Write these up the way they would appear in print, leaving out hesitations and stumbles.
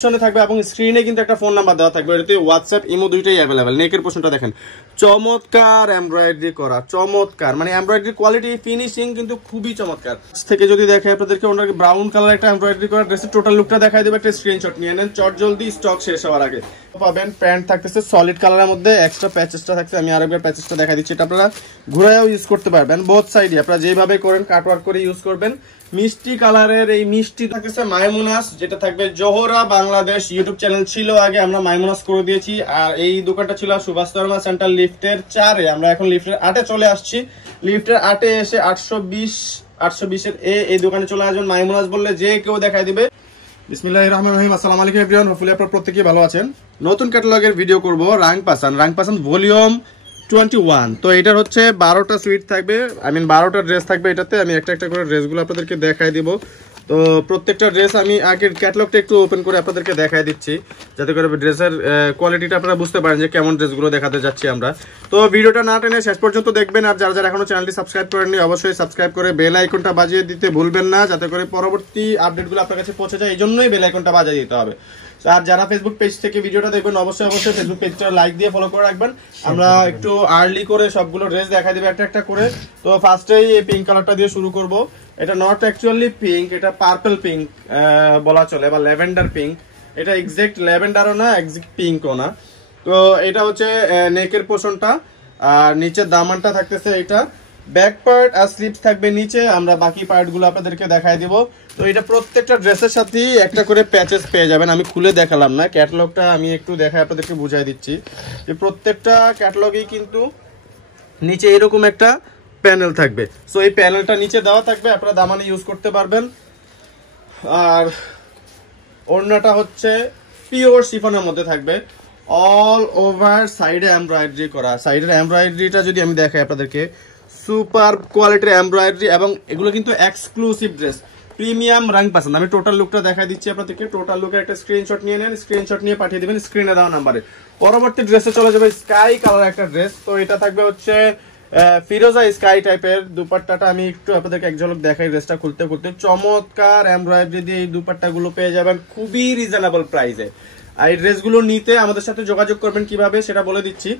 থাকবে এবং স্ক্রিনে কিন্তু একটা ফোন নাম্বার দেওয়া থাকবে, এটাতে হোয়াটসঅ্যাপ ইমো দুইটাই অ্যাভেলেবেল। নেকের পোর্শনটা দেখেন, চমৎকার এমব্রয়ডারি করা, চমৎকার মানে এমব্রয়ডারি কোয়ালিটি ফিনিশিং কিন্তু খুবই চমৎকার। থেকে যদি দেখে আপনাদেরকে ওনাকে ব্রাউন কালার একটা এমব্রয়ডারি করা ড্রেসের টোটাল লুকটা দেখাই দেবে, একটা স্ক্রিনশট নিয়ে নেন চট জলদি, স্টক শেষ হওয়ার আগে পাবেন। প্যান্ট থাকতেছে সলিড কালারের মধ্যে, এক্সট্রা প্যাচেসটা থাকছে, আমি আরেকবার প্যাচেসটা দেখা দিচ্ছি, এটা আপনারা ঘুরাইও ইউজ করতে পারবেন, বোথ সাইডে আপনারা যেভাবে করেন কাটওয়ার্ক করে ইউজ করবেন। মিষ্টি কালারের এই মিষ্টি থাকতেছে মাইমুনাস, যেটা থাকবে জোহরা বাংলাদেশ ইউটিউব চ্যানেল ছিল আগে, আমরা মাইমুনাস করে দিয়েছি। আর এই দোকানটা ছিল সুভাষ শর্মা সেন্টার লিফটের 4-এ, আমরা এখন লিফটের 8-এ চলে আসছি। লিফটের 8-এ এসে 820-820-এর এই দোকানে চলে আসবেন, মাইমুনাস বললে যে কেউ দেখাই দিবে। বিসমিল্লাহির রহমানির রহিম, আসসালামু আলাইকুম এভরিওয়ান, হোপফুলি আপনারা প্রত্যেকেই ভালো আছেন। নতুন ক্যাটালগের ভিডিও করব, রাংপাসান ভলিউম 21। তো এটার হচ্ছে 12টা সুইট থাকবে, 12টা ড্রেস থাকবে এটাতে। আমি একটা একটা করে ড্রেসগুলো আপনাদেরকে দেখাই দিব। তো প্রত্যেকটা ড্রেস আমি আগের ক্যাটালগটা একটু ওপেন করে আপনাদেরকে দেখাই দিচ্ছি, যাতে করে ড্রেসের কোয়ালিটিটা আপনারা বুঝতে পারেন যে কেমন ড্রেসগুলো দেখাতে যাচ্ছি আমরা। তো ভিডিওটা না টেনে শেষ পর্যন্ত দেখবেন, আর যারা যারা এখনো চ্যানেলটি সাবস্ক্রাইব করেননি অবশ্যই সাবস্ক্রাইব করে বেল আইকনটা বাজিয়ে দিতে ভুলবেন না, যাতে করে পরবর্তী আপডেটগুলো আপনার কাছে পৌঁছে যায়, এই জন্যই বেল আইকনটা বাজিয়ে দিতে হবে। আর যারা ফেসবুক পেজ থেকে ভিডিওটা দেখবেন অবশ্যই ফেসবুক পেজটা লাইক দিয়ে ফলো করে রাখবেন। আমরা একটু আর্লি করে সবগুলো ড্রেস দেখা দিবে একটা একটা করে। তো ফার্স্টেই এই পিঙ্ক কালারটা দিয়ে শুরু করব। এটা নট অ্যাকচুয়ালি পিঙ্ক, এটা পার্পল পিঙ্ক বলা চলে, বা ল্যাভেন্ডার পিঙ্ক। এটা এক্সাক্ট ল্যাভেন্ডারও না, এক্সাক্ট পিঙ্কও না। তো এটা হচ্ছে নেকের পোর্শনটা, আর নিচের দামানটা থাকতেছে এটা, ব্যাক পার্ট আর স্লিপস থাকবে নিচে। আমরা বাকি পার্টগুলো আপনাদেরকে দেখাই দিব। তো এটা প্রত্যেকটা ড্রেসের সাথেই একটা করে প্যাচেস পেয়ে যাবেন। আমি খুলে দেখালাম না, ক্যাটালগটা আমি একটু দেখাই আপনাদেরকে বুঝাই দিচ্ছি যে প্রত্যেকটা ক্যাটালগেই কিন্তু নিচে এরকম একটা প্যানেল থাকবে। সো এই প্যানেলটা নিচে দেওয়া থাকবে, আপনারা দামানে ইউজ করতে পারবেন। আর ওড়নাটা হচ্ছে পিওর শিফনের মধ্যে থাকবে, অল ওভার সাইডে এমব্রয়ডারি করা। সাইডের এমব্রয়ডারিটা যদি আমি দেখাই আপনাদেরকে, সুপার কোয়ালিটির এমব্রয়ডারি, এবং এগুলো কিন্তু এক্সক্লুসিভ ড্রেস, প্রিমিয়াম রাংপাসান। আমি টোটাল লুকটা দেখাই দিচ্ছি আপনাদেরকে। টোটাল লুকের একটা স্ক্রিনশট নিয়ে নেন, স্ক্রিনশট নিয়ে পাঠিয়ে দেবেন স্ক্রিনে দেওয়া নাম্বারে। পরবর্তী ড্রেসে চলে যাবে স্কাই কালার একটা ড্রেস। তো এটা থাকবে হচ্ছে ফিরোজা স্কাই টাইপের। দুপাট্টাটা আমি একটু আপনাদেরকে এক ঝলক দেখাই, ড্রেসটা খুলতে খুলতে। চমৎকার এমব্রয়ডারি দিয়ে এই দুপাট্টাগুলো পেয়ে যাবেন খুবই রিজনেবল প্রাইসে। আর এই ড্রেসগুলো নিতে আমাদের সাথে যোগাযোগ করবেন কিভাবে সেটা বলে দিচ্ছি।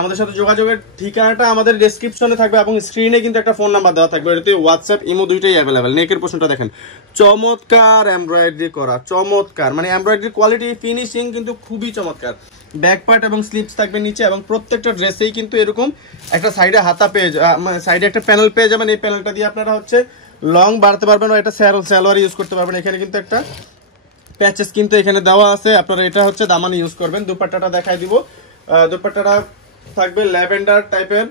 আমাদের সাথে যোগাযোগের ঠিকানাটা আমাদের ডেসক্রিপশনে থাকবে, এবং স্ক্রিনে কিন্তু একটা ফোন নাম্বার দেওয়া থাকবে, এটাতে হোয়াটসঅ্যাপ ইমো দুইটাই অ্যাভেলেবেল। নেকের পোর্শনটা দেখেন, চমৎকার এমব্রয়ডারি করা, চমৎকার মানে এমব্রয়ডারি কোয়ালিটি ফিনিশিং কিন্তু খুবই চমৎকার। ব্যাক পার্ট এবং স্লিপস থাকবে নিচে, এবং প্রত্যেকটা ড্রেসেই কিন্তু এরকম একটা সাইডে হাতা পেয়ে সাইডে একটা প্যানেল পেয়ে যাবেন। এই প্যানেলটা দিয়ে আপনারা হচ্ছে লং বাড়তে পারবেন, এটা সালোয়ার ইউজ করতে পারবেন। এখানে কিন্তু একটা প্যাচেস কিন্তু এখানে দেওয়া আছে, আপনারা এটা হচ্ছে দামানে ইউজ করবেন। দুপাট্টাটা দেখাই দিব। দুপাট্টাটা থাকবে ল্যাভেন্ডার টাইপের,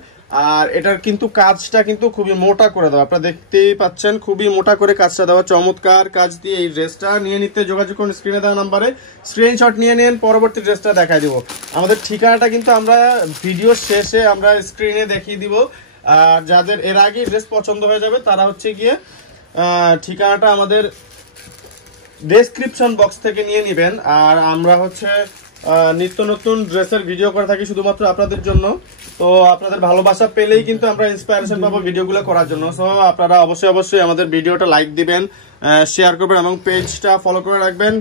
আর এটার কিন্তু কাজটা কিন্তু খুবই মোটা করে দেওয়া, আপনারা দেখতেই পাচ্ছেন খুবই মোটা করে কাজটা দেওয়া। চমৎকার কাজ দিয়ে এই ড্রেসটা নিয়ে নিতে যোগাযোগ করুন স্ক্রিনে দেওয়া নাম্বারে, স্ক্রিনশট নিয়ে নেন। পরবর্তী ড্রেসটা দেখাই দিব। আমাদের ঠিকানাটা কিন্তু আমরা ভিডিওর শেষে আমরা স্ক্রিনে দেখিয়ে দিব। আর যাদের এর আগে ড্রেস পছন্দ হয়ে যাবে তারা হচ্ছে গিয়ে ঠিকানাটা আমাদের ডেসক্রিপশন বক্স থেকে নিয়ে নেবেন। আর আমরা হচ্ছে নিত্য নতুন ড্রেসের ভিডিও করে থাকি শুধুমাত্র আপনাদের জন্য। তো আপনাদের ভালোবাসা পেলেই কিন্তু আমরা ইন্সপিরেশন পাবো ভিডিওগুলো করার জন্য। সো আপনারা অবশ্যই আমাদের ভিডিওটা লাইক দিবেন, শেয়ার করবেন, এবং পেজটা ফলো করে রাখবেন,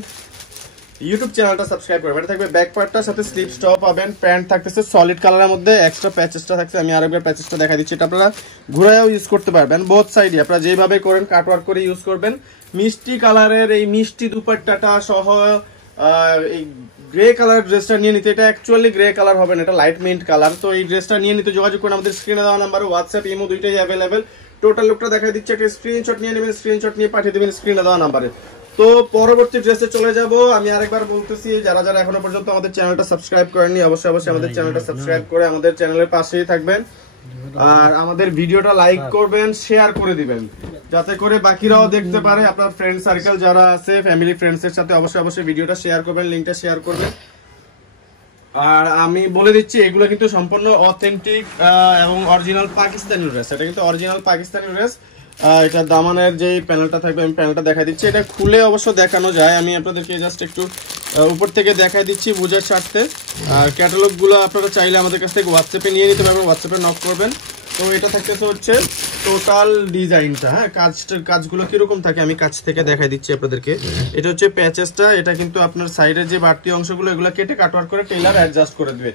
ইউটিউব চ্যানেলটা সাবস্ক্রাইব করবেন। এটা থাকবে ব্যাক পার্টটার সাথে স্লিপস টপ পাবেন, প্যান্ট থাকতেছে সলিড কালারের মধ্যে, এক্সট্রা প্যাচেসটা থাকছে, আমি আরেকবার প্যাচেসটা দেখা দিচ্ছি, এটা আপনারা ঘুরাইও ইউজ করতে পারবেন, বোথ সাইডে আপনারা যেভাবে করেন কাটওয়ার্ক করে ইউজ করবেন। মিষ্টি কালারের এই মিষ্টি দুপাট্টাটা সহ এই গ্রে কালার ড্রেসটা নিয়ে নিতে, এটা অ্যাকচুয়ালি গ্রে কালার হবে না, এটা লাইট মিন্ট কালার। তো এই ড্রেসটা নিয়ে নিতে যোগাযোগ করুন আমাদের স্ক্রিনে দেওয়া নাম্বার, হোয়াটসঅ্যাপ ইমো দুইটাই অ্যাভেলেবেল। টোটাল লুকটা দেখা দিচ্ছে, একটা স্ক্রিনশট নিয়ে নেবেন, স্ক্রিনশট নিয়ে পাঠিয়ে দেবেন স্ক্রিনে দেওয়া নাম্বারে। তো পরবর্তী ড্রেসে চলে যাব। আমি আরেকবার বলতেছি, যারা যারা এখনো পর্যন্ত আমাদের চ্যানেলটা সাবস্ক্রাইব করেননি অবশ্যই আমাদের চ্যানেলটা সাবস্ক্রাইব করে আমাদের চ্যানেলের পাশেই থাকবেন, আর আমাদের ভিডিওটা লাইক করবেন, শেয়ার করে দিবেন, যাতে করে বাকিরাও দেখতে পারে। আপনার ফ্রেন্ড সার্কেল যারা আছে, ফ্যামিলি ফ্রেন্ডসের সাথে অবশ্যই ভিডিওটা শেয়ার করবেন, লিঙ্কটা শেয়ার করবেন। আর আমি বলে দিচ্ছি, এগুলো কিন্তু সম্পূর্ণ অথেন্টিক এবং অরিজিনাল পাকিস্তানি ড্রেস। এটা কিন্তু অরিজিনাল পাকিস্তানি ড্রেস। এটা দামানের যে প্যানেলটা থাকবে, আমি প্যানেলটা দেখা দিচ্ছি। এটা খুলে অবশ্য দেখানো যায়, আমি আপনাদেরকে জাস্ট একটু উপর থেকে দেখাই দিচ্ছি বুঝার স্বার্থে। আর ক্যাটালগুলো আপনারা চাইলে আমাদের কাছ থেকে হোয়াটসঅ্যাপে নিয়ে নিতে পারবেন, হোয়াটসঅ্যাপে নক করবেন। তো এটা থাকতেছে হচ্ছে টোটাল ডিজাইনটা। হ্যাঁ, কাজগুলো কিরকম থাকে আমি কাছ থেকে দেখাই দিচ্ছি আপনাদেরকে। এটা হচ্ছে প্যাচেসটা, এটা কিন্তু আপনার সাইডের যে বাড়তি অংশগুলো এগুলো কেটে কাটওয়ার্ক করে টেইলার অ্যাডজাস্ট করে দিবে।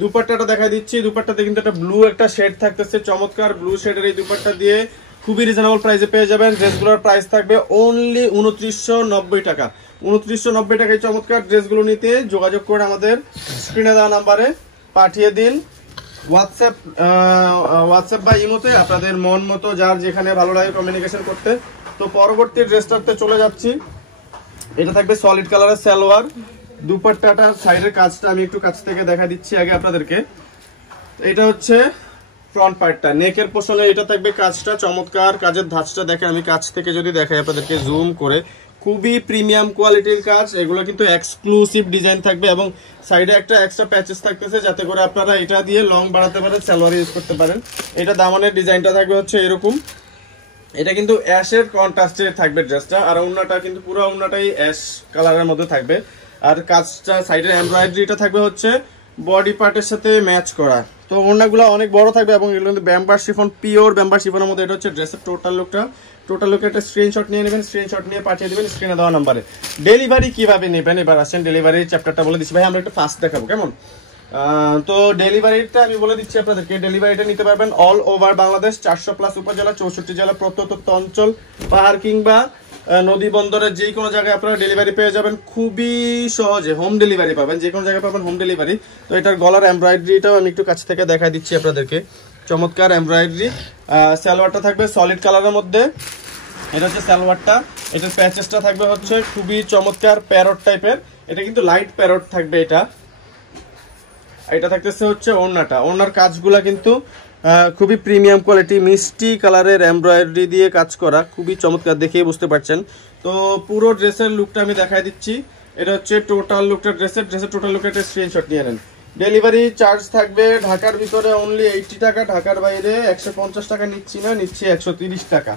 দুপাট্টাটা দেখাই দিচ্ছি। দুপাট্টাতে কিন্তু একটা ব্লু একটা শেড থাকতেছে, চমৎকার ব্লু শেডের এই দুপাট্টা দিয়ে খুবই রিজনেবল প্রাইসে পেয়ে যাবেন। ড্রেসগুলোর প্রাইস থাকবে অনলি 2990 টাকা। 2990 টাকায় চমৎকার ড্রেসগুলো নিতে যোগাযোগ করে আমাদের স্ক্রিনে দেওয়া নাম্বারে পাঠিয়ে দিন। হোয়াটসঅ্যাপ বা ইমোতে আপনাদের মন মতো যার যেখানে ভালো লাগে কমিউনিকেশন করতে। তো পরবর্তী ড্রেসটাতে চলে যাচ্ছি। এটা থাকবে সলিড কালারের সালোয়ার, দুপাট্টাটার সাইডের কাজটা আমি একটু কাছ থেকে দেখা দিচ্ছি আগে আপনাদেরকে। এটা হচ্ছে ফ্রন্ট পার্টটা, নেকের পোর্শনে এটা থাকবে কাজটা চমৎকার, কাজের ধাঁচটা দেখেন আমি কাছ থেকে যদি দেখাই আপনাদেরকে জুম করে, খুবই প্রিমিয়াম কোয়ালিটির কাজ। এগুলো কিন্তু এক্সক্লুসিভ ডিজাইন থাকবে এবং সাইডে একটা এক্সট্রা প্যাচেস থাকতেছে যাতে করে আপনারা এটা দিয়ে লং বাড়াতে পারেন, সালোয়ার ইউজ করতে পারেন। এটা দামানের ডিজাইনটা থাকবে হচ্ছে এরকম। এটা কিন্তু অ্যাশের কন্ট্রাস্টে থাকবে ড্রেসটা, আর ওড়নাটা কিন্তু পুরো ওড়নাটাই অ্যাশ কালারের মধ্যে থাকবে। আর কাজটা সাইডের এমব্রয়ডারিটা থাকবে হচ্ছে বডি পার্টের সাথে ম্যাচ করা। তো ওড়নাগুলো অনেক বড় থাকবে এবং এগুলো কিন্তু ব্যাম্বার শিফন, পিওর ব্যাম্বার শিফনের মধ্যে। এটা হচ্ছে ড্রেসের টোটাল লুকটা। টোটাল লুকের একটা স্ক্রিনশট নিয়ে নেবেন, স্ক্রিনশট নিয়ে পাঠিয়ে দেবেন স্ক্রিনে দেওয়া নাম্বারে। ডেলিভারি কিভাবে নেবেন এবার আসেন ডেলিভারির চ্যাপ্টারটা বলে দিচ্ছি। ভাই আমরা একটু ফাস্ট দেখাবো কেমন? তো ডেলিভারিটা আমি বলে দিচ্ছি আপনাদেরকে। ডেলিভারিটা নিতে পারবেন অল ওভার বাংলাদেশ, 400+ উপজেলা, 64 জেলা, প্রত্যন্ত অঞ্চল, পাহাড় কিংবা নদী বন্দরের যে কোনো জায়গায় আপনারা ডেলিভারি পেয়ে যাবেন খুবই সহজে। হোম ডেলিভারি পাবেন, যে কোনো জায়গায় পাবেন হোম ডেলিভারি। তো এটার গলার এমব্রয়ডারিটাও আমি একটু কাছ থেকে দেখা দিচ্ছি আপনাদেরকে, চমৎকার এমব্রয়ডারি। সালোয়ারটা থাকবে সলিড কালারের মধ্যে, এটা হচ্ছে সালোয়ারটা। এটার প্যাচেসটা থাকবে হচ্ছে খুবই চমৎকার প্যারট টাইপের, এটা কিন্তু লাইট প্যারট থাকবে। এটা থাকতেছে হচ্ছে ওড়নাটা, ওড়নার কাজগুলা কিন্তু খুবই প্রিমিয়াম কোয়ালিটি, মিষ্টি কালারের এমব্রয়ডারি দিয়ে কাজ করা, খুবই চমৎকার, দেখেই বুঝতে পারছেন। তো পুরো ড্রেসের লুকটা আমি দেখাই দিচ্ছি। এটা হচ্ছে টোটাল লুকটা, ড্রেসের টোটাল লুকের একটা স্ক্রিনশট নিয়ে নেন। ডেলিভারি চার্জ থাকবে ঢাকার ভিতরে অনলি 80 টাকা, ঢাকার বাইরে 150 টাকা নিচ্ছি না, নিচ্ছি 130 টাকা।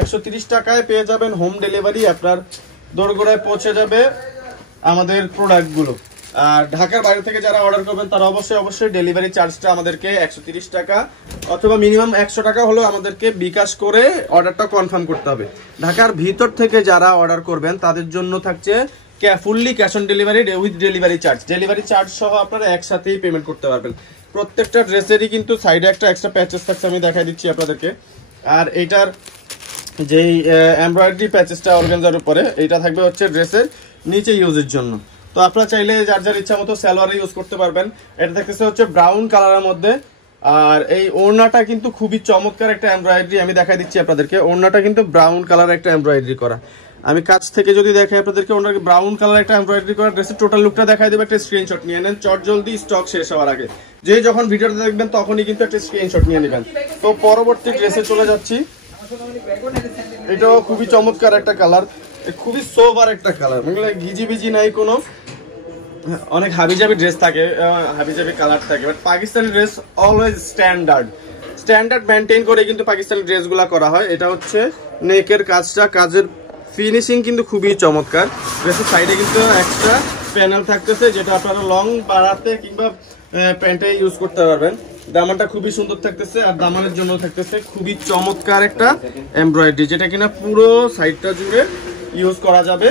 130 টাকায় পেয়ে যাবেন হোম ডেলিভারি, আপনার দোরগোড়ায় পৌঁছে যাবে আমাদের প্রোডাক্টগুলো। আর ঢাকার বাইরে থেকে যারা অর্ডার করবেন তারা অবশ্যই ডেলিভারি চার্জটা আমাদেরকে 130 টাকা অথবা মিনিমাম 100 টাকা হলেও আমাদেরকে বিকাশ করে অর্ডারটা কনফার্ম করতে হবে। ঢাকার ভিতর থেকে যারা অর্ডার করবেন তাদের জন্য থাকছে fully cash on delivery with delivery charge সহ আপনারা একসাথেই পেমেন্ট করতে পারবেন। প্রত্যেকটা ড্রেসেরই কিন্তু সাইডে একটা এক্সট্রা প্যাচেস থাকছে, আমি দেখাই দিচ্ছি আপনাদেরকে। আর এইটার যেই এমব্রয়ডারি প্যাচেসটা অর্গানজার উপরে, এইটা থাকবে হচ্ছে ড্রেসের নিচে ইউজের জন্য। তো আপনারা চাইলে যার যার ইচ্ছা মতো সালোয়ারে ইউজ করতে পারবেন। এটা থাকতেছে হচ্ছে ব্রাউন কালারের মধ্যে। আর এই ওড়নাটা কিন্তু খুবই চমৎকার একটা এমব্রয়ডারি, আমি দেখাই দিচ্ছি আপনাদেরকে। ওড়নাটা কিন্তু ব্রাউন কালার একটা এমব্রয়ডারি করা, আমি কাছ থেকে যদি দেখাই আপনাদেরকে, ওনাকে ব্রাউন কালার একটা এমব্রয়ডারি করা ড্রেসের টোটাল লুকটা দেখাই দেবো। একটা স্ক্রিনশট নিয়ে নেন চট জলদি, স্টক শেষ হওয়ার আগে। যে যখন ভিডিওটা দেখবেন তখনই কিন্তু একটা স্ক্রিনশট নিয়ে নেবেন। তো পরবর্তী ড্রেসে চলে যাচ্ছি। এটাও খুবই চমৎকার একটা কালার, খুবই সোবার একটা কালার, মানে ঘিজি বিজি নাই কোনো। অনেক হাবিজাবি ড্রেস থাকে, হাবিজাবি কালার থাকে, but Pakistani dress always standard maintain করে কিন্তু পাকিস্তানি ড্রেসগুলো করা হয়। এটা হচ্ছে নেকের কাজটা, কাজের ফিনিশিং কিন্তু খুবই চমৎকার। ড্রেসের সাইডে কিন্তু এক্সট্রা প্যানেল থাকতেছে যেটা আপনারা লং বাড়াতে কিংবা প্যান্টে ইউজ করতে পারবেন। দামানটা খুবই সুন্দর থাকতেছে, আর দামানের জন্য থাকতেছে খুবই চমৎকার একটা এমব্রয়ডারি, যেটা কিনা পুরো সাইডটা জুড়ে ইউজ করা যাবে।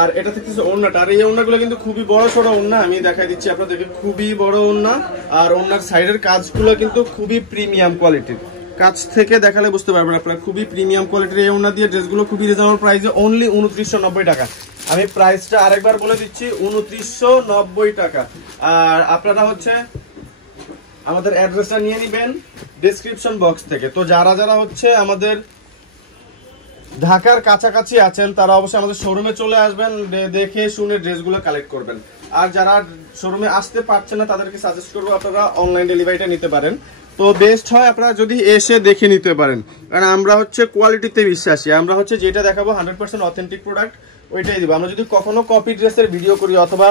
আর এটা থাকতেছে ওড়নাটা, আর এই ওড়নাগুলো কিন্তু খুবই বড় সড়ো ওড়না, আমি দেখাই দিচ্ছি আপনাদেরকে, খুবই বড় ওড়না। আর ওড়নার সাইডের কাজগুলো কিন্তু খুবই প্রিমিয়াম কোয়ালিটির, কাছ থেকে দেখালে বুঝতে পারবেন আপনারা, খুবই প্রিমিয়াম কোয়ালিটির এই ওড়না দিয়ে ড্রেসগুলো খুবই রিজনেবল প্রাইসে অনলি 2990 টাকা। আমি প্রাইসটা আরেকবার বলে দিচ্ছি, 2990 টাকা। আর আপনারা হচ্ছে আমাদের অ্যাড্রেসটা নিয়ে নেবেন ডেসক্রিপশন বক্স থেকে। তো যারা যারা হচ্ছে আমাদের ঢাকার কাছাকাছি আছেন তারা অবশ্যই আমাদের শোরুমে চলে আসবেন, দেখে শুনে ড্রেসগুলো কালেক্ট করবেন। আর যারা শোরুমে আসতে পারছেন না তাদেরকে সাজেস্ট করবো আপনারা অনলাইন ডেলিভারিটা নিতে পারেন। তো বেস্ট হয় আপনারা যদি এসে দেখে নিতে পারেন, কারণ আমরা হচ্ছে কোয়ালিটিতে বিশ্বাসী। আমরা হচ্ছে যেটা দেখাবো 100% অথেন্টিক প্রোডাক্ট ওইটাই দিব। আমরা যদি কখনো কপি ড্রেসের ভিডিও করি অথবা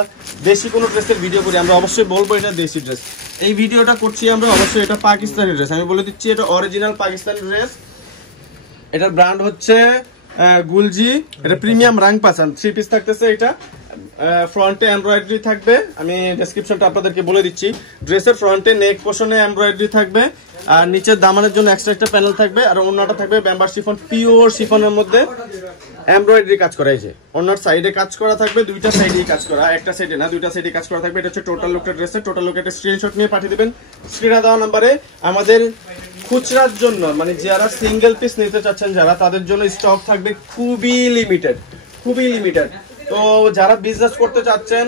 দেশি কোনো ড্রেসের ভিডিও করি, আমরা অবশ্যই বলবো এটা দেশি ড্রেস। এই ভিডিওটা করছি আমরা, অবশ্যই এটা পাকিস্তানি ড্রেস, আমি বলে দিচ্ছি এটা অরিজিনাল পাকিস্তানি ড্রেস। এটার ব্র্যান্ড হচ্ছে গুলজি, এটা প্রিমিয়াম রাং পাচান 3 পিস থাকতেছে এটা। ফ্রন্টে এমব্রয়ডারি থাকবে, আমি ডেসক্রিপশনটা আপনাদেরকে বলে দিচ্ছি। ড্রেসের ফ্রন্টে নেক পোর্শনে এমব্রয়ডারি থাকবে, আর নিচের দামানের জন্য এক্সট্রা একটা প্যানেল থাকবে, আর ওড়নাটা থাকবে ব্যাম্বার শিফন, পিওর শিফনের মধ্যে এমব্রয়ডারি কাজ করা। এই যে ওড়নার সাইডে কাজ করা থাকবে, দুইটা সাইডেই কাজ করা, একটা সাইডে না দুইটা সাইডে কাজ করা থাকবে। এটা হচ্ছে টোটাল লুকটা ড্রেসের। টোটাল লুক একটা স্ক্রিনশট নিয়ে পাঠিয়ে দেবেন স্ক্রিনে দেওয়া নাম্বারে। আমাদের খুচরার জন্য মানে যারা সিঙ্গেল পিস নিতে চাচ্ছেন যারা, তাদের জন্য স্টক থাকবে খুবই লিমিটেড, খুবই লিমিটেড। তো যারা বিজনেস করতে চাচ্ছেন,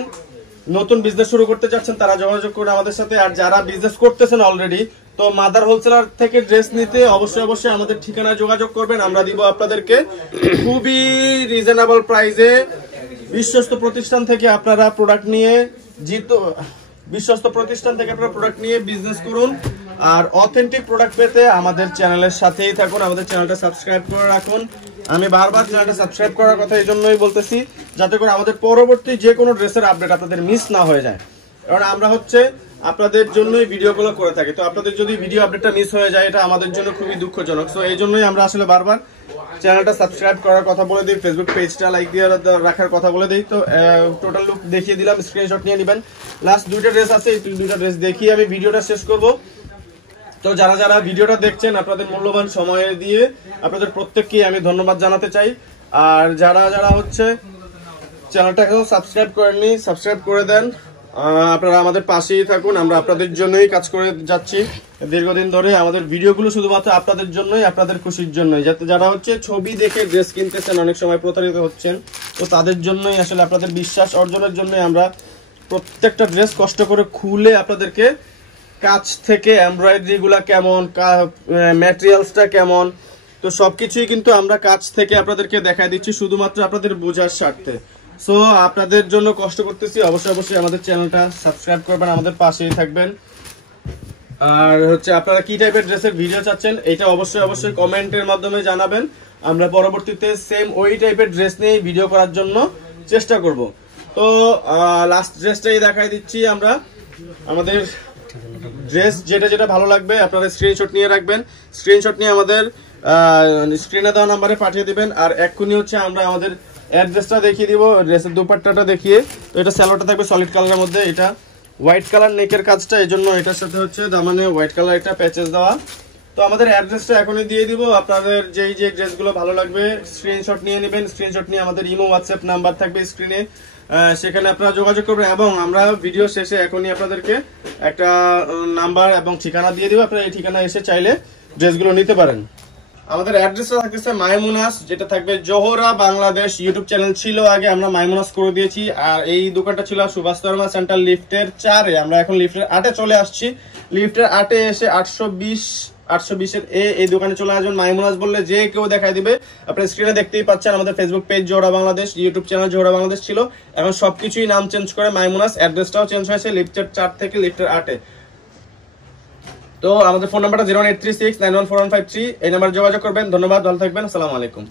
নতুন বিজনেস শুরু করতে চাচ্ছেন, তারা যোগাযোগ করুন আমাদের সাথে। আর যারা বিজনেস করতেছেন অলরেডি, তো মাদার হোলসেলার থেকে ড্রেস নিতে অবশ্যই আমাদের ঠিকানায় যোগাযোগ করবেন। আমরা দিব আপনাদেরকে খুবই রিজনেবল প্রাইসে। বিশ্বস্ত প্রতিষ্ঠান থেকে আপনারা প্রোডাক্ট নিয়ে বিজনেস করুন। আর অথেন্টিক প্রোডাক্ট পেতে আমাদের চ্যানেলের সাথেই থাকুন, আমাদের চ্যানেলটা সাবস্ক্রাইব করে রাখুন। আমি বারবার চ্যানেলটা সাবস্ক্রাইব করার কথা এই জন্যই বলতেছি, যাতে করে আমাদের পরবর্তী যে কোনো ড্রেসের আপডেট আপনাদের মিস না হয়ে যায়। কারণ আমরা হচ্ছে আপনাদের জন্যই ভিডিওগুলো করে থাকি। তো আপনাদের যদি ভিডিও আপডেটটা মিস হয়ে যায়, এটা আমাদের জন্য খুবই দুঃখজনক। সো এই জন্যই আমরা আসলে বারবার চ্যানেলটা সাবস্ক্রাইব করার কথা বলে দিই, ফেসবুক পেজটা লাইক দিয়ে রাখার কথা বলে দিই। তো টোটাল লুক দেখিয়ে দিলাম, স্ক্রিনশট নিয়ে নেবেন। লাস্ট দুইটা ড্রেস আছে, এই দুইটা ড্রেস দেখিয়ে আমি ভিডিওটা শেষ করব। তো যারা যারা ভিডিওটা দেখছেন, আপনাদের মূল্যবান সময় দিয়ে আপনাদের প্রত্যেককেই আমি ধন্যবাদ জানাতে চাই। আর যারা যারা হচ্ছে চ্যানেলটা এখন সাবস্ক্রাইব করেননি, সাবস্ক্রাইব করে দেন। আপনারা আমাদের পাশেই থাকুন, আমরা আপনাদের জন্যই কাজ করে যাচ্ছি দীর্ঘদিন ধরে। আমাদের ভিডিওগুলো শুধুমাত্র আপনাদের জন্যই, আপনাদের খুশির জন্যই। যাতে যারা হচ্ছে ছবি দেখে ড্রেস কিনতেছেন, অনেক সময় প্রতারিত হচ্ছেন, তো তাদের জন্যই আসলে, আপনাদের বিশ্বাস অর্জনের জন্যই আমরা প্রত্যেকটা ড্রেস কষ্ট করে খুলে আপনাদেরকে কাজ থেকে এমব্রয়ডারি গুলা কেমন, ম্যাটেরিয়ালসটা কেমন, তো সবকিছুই কিন্তু আমরা কাজ থেকে আপনাদেরকে দেখাই দিচ্ছি, শুধুমাত্র আপনাদের বোঝার স্বার্থে। সো আপনাদের জন্য কষ্ট করতেছি। অবশ্যই আমাদের চ্যানেলটা সাবস্ক্রাইব করবেন, আমাদের পাশেই থাকবেন। আর হচ্ছে আপনারা কি টাইপের ড্রেসের ভিডিও চাচ্ছেন, এটা অবশ্যই কমেন্টের মাধ্যমে জানাবেন। আমরা পরবর্তীতে সেম ওই টাইপের ড্রেস নিয়ে ভিডিও করার জন্য চেষ্টা করব। তো লাস্ট ড্রেসটাই দেখাই দিচ্ছি আমরা। আমাদের ড্রেস যেটা ভালো লাগবে আপনারা স্ক্রিনশট নিয়ে রাখবেন, স্ক্রিনশট নিয়ে আমাদের স্ক্রিনে দেওয়া নাম্বারে পাঠিয়ে দিবেন। আর এক্ষুনি হচ্ছে আমরা আমাদের অ্যাড্রেসটা দেখিয়ে দিব, ড্রেসের দুপাট্টাটা দেখিয়ে। তো এটা স্যালোটা থাকবে সলিড কালারের মধ্যে, এটা হোয়াইট কালার নেকের কাজটা, এই জন্য এটার সাথে হচ্ছে দামানে হোয়াইট কালার একটা প্যাচেস দেওয়া। তো আমাদের অ্যাড্রেসটা এখনই দিয়ে দিব। আপনাদের যেই যে ড্রেসগুলো ভালো লাগবে স্ক্রিনশট নিয়ে নেবেন, স্ক্রিনশট নিয়ে আমাদের ইমো হোয়াটসঅ্যাপ নাম্বার থাকবে স্ক্রিনে, সেখানে আপনারা যোগাযোগ করবেন। এবং আমরা ভিডিও শেষে এখনই আপনাদেরকে একটা নাম্বার এবং ঠিকানা দিয়ে দিব, আপনারা এই ঠিকানা এসে চাইলে ড্রেসগুলো নিতে পারেন। আমাদের অ্যাড্রেসটা থাকতেছে মাইমুনাস, যেটা থাকবে জোহরা বাংলাদেশ। ইউটিউব চ্যানেল ছিল আগে, আমরা মাইমুনাস করে দিয়েছি। আর এই দোকানটা ছিল সুভাষ শর্মা সেন্টার লিফটের 4-এ, আমরা এখন লিফটের 8-এ চলে আসছি। লিফটের 8-এ এসে 820-এর এই দোকানে চলে আসবেন। মাইমুনাস বললে যে কেউ দেখাই দিবে। আপনার স্ক্রিনে দেখতেই পাচ্ছেন আমাদের Facebook page Zohra Bangladesh, YouTube channel Zohra Bangladesh ছিল, এখন সবকিছুই নাম চেঞ্জ করে মাইমুনাস। অ্যাড্রেসটাও চেঞ্জ হয়েছে লিফটের 4 থেকে লিফটের 8-এ। তো আমাদের ফোন নাম্বারটা 08369145153, এই নাম্বারে যোগাযোগ করবেন। ধন্যবাদ, ভালো থাকবেন, আসসালামু আলাইকুম।